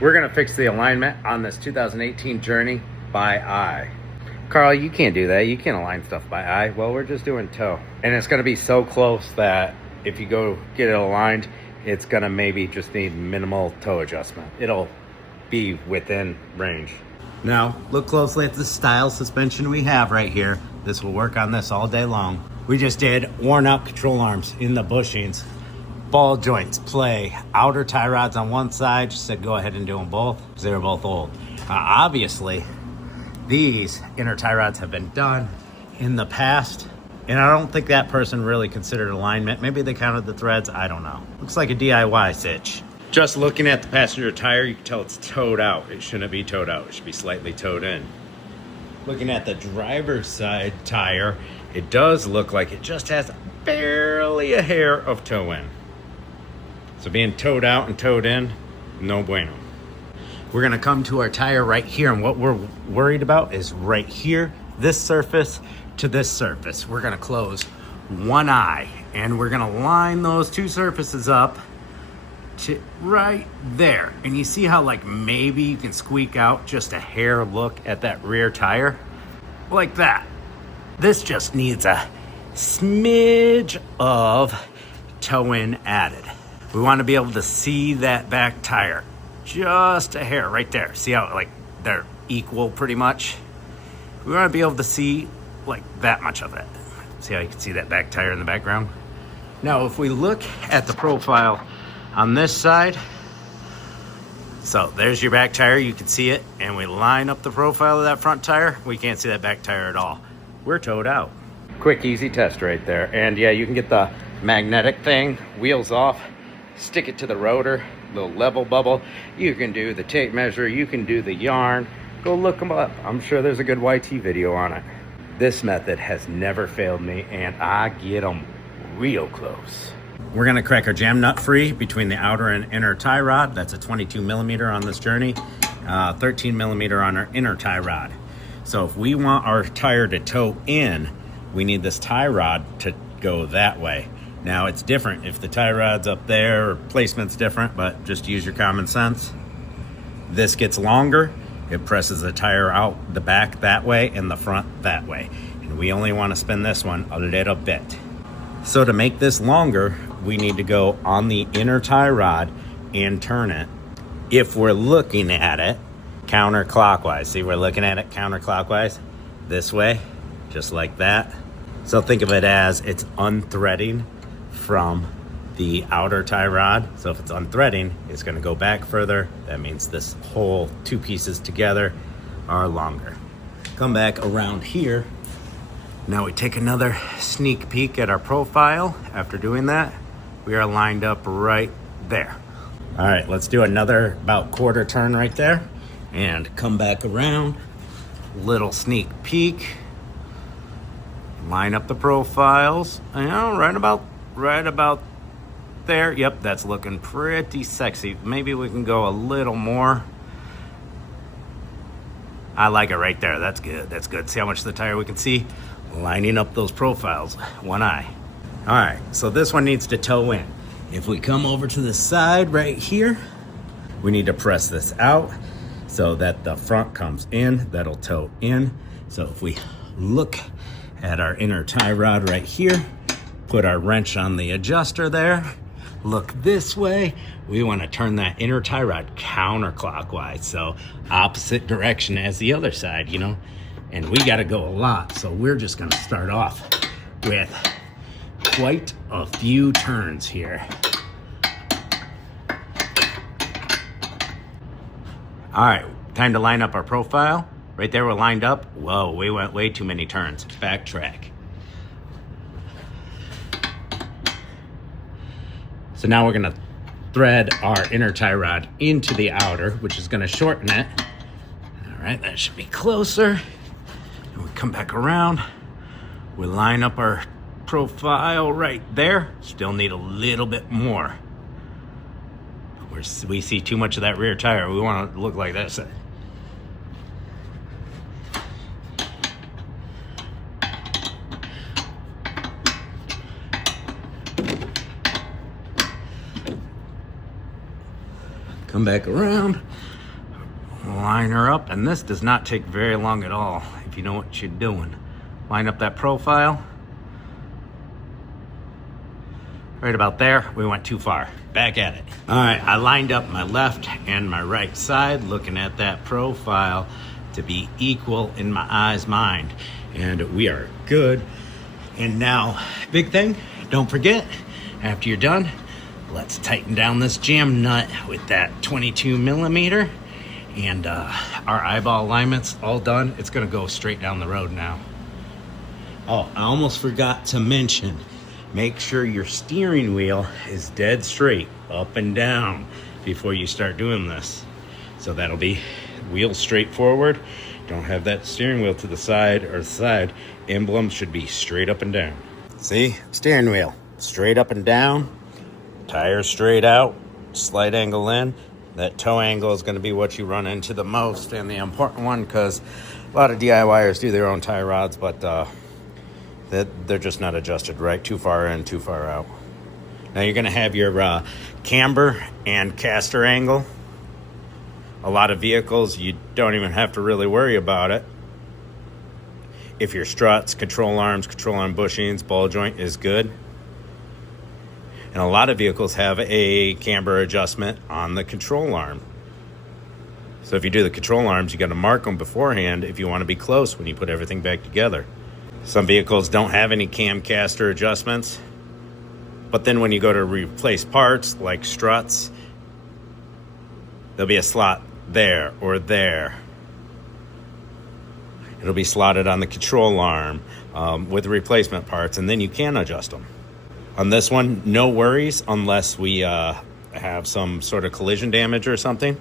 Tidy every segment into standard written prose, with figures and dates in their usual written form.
We're gonna fix the alignment on this 2018 Journey by eye. Carl, you can't do that. You can't align stuff by eye. Well, we're just doing toe. And it's gonna be so close that if you go get it aligned, it's gonna maybe just need minimal toe adjustment. It'll be within range. Now, look closely at the style suspension we have right here. This will work on this all day long. We just did worn out control arms in the bushings. Ball joints, play, outer tie rods on one side. Just said go ahead and do them both because they were both old. Obviously, these inner tie rods have been done in the past, and I don't think that person really considered alignment. Maybe they counted the threads, I don't know. Looks like a DIY sitch. Just looking at the passenger tire, you can tell it's towed out. It shouldn't be towed out, it should be slightly towed in. Looking at the driver's side tire, it does look like it just has barely a hair of toe in. So being towed out and towed in, no bueno. We're gonna come to our tire right here, and what we're worried about is right here, this surface to this surface. We're gonna close one eye, and we're gonna line those two surfaces up to right there. And you see how like maybe you can squeak out just a hair look at that rear tire? Like that. This just needs a smidge of toe in added. We want to be able to see that back tire. Just a hair right there. See how like they're equal pretty much? We want to be able to see like that much of it. See how you can see that back tire in the background? Now, if we look at the profile on this side, so there's your back tire, you can see it, and we line up the profile of that front tire, we can't see that back tire at all. We're towed out. Quick, easy test right there. And yeah, you can get the magnetic thing, wheels off, stick it to the rotor, little level bubble. You can do the tape measure, you can do the yarn. Go look them up. I'm sure there's a good YT video on it. This method has never failed me, and I get them real close. We're gonna crack our jam nut free between the outer and inner tie rod. That's a 22 millimeter on this Journey, 13 millimeter on our inner tie rod. So if we want our tire to toe in, we need this tie rod to go that way. Now it's different if the tie rod's up there or placement's different, but just use your common sense. This gets longer, it presses the tire out the back that way and the front that way. And we only want to spin this one a little bit. So to make this longer, we need to go on the inner tie rod and turn it. If we're looking at it counterclockwise, see we're looking at it counterclockwise, this way, just like that. So think of it as it's unthreading from the outer tie rod. So if it's unthreading, it's gonna go back further. That means this whole two pieces together are longer. Come back around here. Now we take another sneak peek at our profile. After doing that, we are lined up right there. All right, let's do another about quarter turn right there and come back around. Little sneak peek. Line up the profiles. You know, right about there. Yep, that's looking pretty sexy. Maybe we can go a little more. I like it right there. That's good. That's good. See how much of the tire we can see? Lining up those profiles, one eye. All right, so this one needs to toe in. If we come over to the side right here, we need to press this out so that the front comes in. That'll toe in. So if we look at our inner tie rod right here, put our wrench on the adjuster there, look this way, we want to turn that inner tie rod counterclockwise, so opposite direction as the other side, you know, and we got to go a lot, so we're just going to start off with quite a few turns here. All right, time to line up our profile. Right there, we're lined up. Whoa, we went way too many turns. Backtrack. So now we're gonna thread our inner tie rod into the outer, which is gonna shorten it. All right, that should be closer. And we come back around. We line up our profile right there. Still need a little bit more. We see too much of that rear tire. We want to look like this. Come back around. Line her up, and this does not take very long at all if you know what you're doing. Line up that profile. Right about there, we went too far. Back at it. All right, I lined up my left and my right side, looking at that profile to be equal in my eye's mind. And we are good. And now, big thing, don't forget, after you're done, let's tighten down this jam nut with that 22 millimeter. And our eyeball alignment's all done. It's gonna go straight down the road now. Oh, I almost forgot to mention, make sure your steering wheel is dead straight, up and down, before you start doing this. So that'll be wheel straight forward. Don't have that steering wheel to the side or the side. Emblem should be straight up and down. See, steering wheel, straight up and down, tires straight out, slight angle in. That toe angle is gonna be what you run into the most and the important one, because a lot of DIYers do their own tie rods, but they're just not adjusted right, too far in, too far out. Now you're gonna have your camber and caster angle. A lot of vehicles, you don't even have to really worry about it. If your struts, control arm bushings, ball joint is good. And a lot of vehicles have a camber adjustment on the control arm. So if you do the control arms, you gotta mark them beforehand if you wanna be close when you put everything back together. Some vehicles don't have any cam caster adjustments, but then when you go to replace parts like struts, there'll be a slot there or there. It'll be slotted on the control arm with the replacement parts, and then you can adjust them. On this one, no worries unless we have some sort of collision damage or something.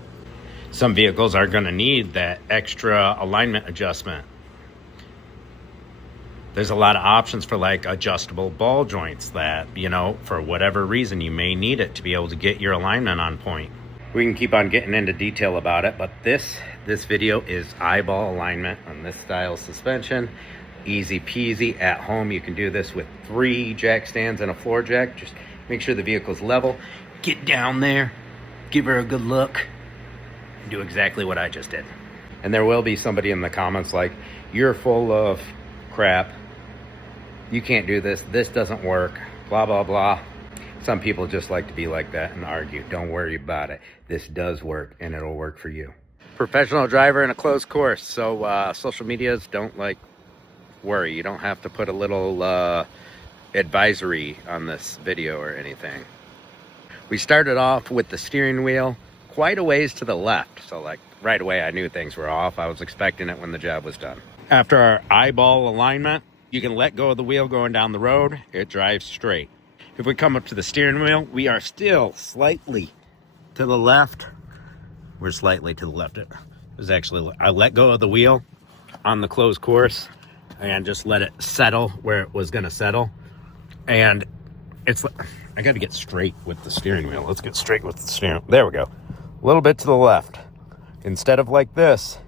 Some vehicles are gonna need that extra alignment adjustment. There's a lot of options for like adjustable ball joints that, you know, for whatever reason you may need it to be able to get your alignment on point. We can keep on getting into detail about it, but this video is eyeball alignment on this style of suspension. Easy peasy at home. You can do this with 3 jack stands and a floor jack. Just make sure the vehicle's level. Get down there, give her a good look, and do exactly what I just did. And there will be somebody in the comments like, you're full of crap. You can't do this. This doesn't work. Blah, blah, blah. Some people just like to be like that and argue. Don't worry about it. This does work, and it'll work for you. Professional driver in a closed course. So social medias don't like worry. You don't have to put a little advisory on this video or anything. We started off with the steering wheel quite a ways to the left. So like right away, I knew things were off. I was expecting it when the job was done. After our eyeball alignment, you can let go of the wheel going down the road. It drives straight. If we come up to the steering wheel, we are still slightly to the left. We're slightly to the left. It was actually, I let go of the wheel on the closed course and just let it settle where it was gonna settle. And it's, I gotta get straight with the steering wheel. Let's get straight with the steering. There we go. A little bit to the left. Instead of like this,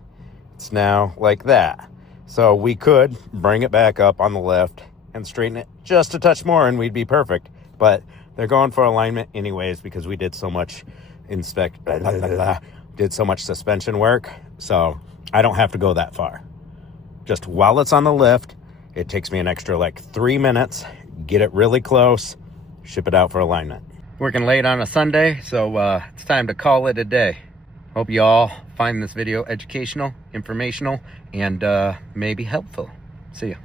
it's now like that. So we could bring it back up on the left and straighten it just a touch more and we'd be perfect. But they're going for alignment anyways because we did so much did so much suspension work. So I don't have to go that far. Just while it's on the lift, it takes me an extra like 3 minutes, get it really close, ship it out for alignment. Working late on a Sunday, so it's time to call it a day. Hope you all find this video educational, informational, and maybe helpful. See ya.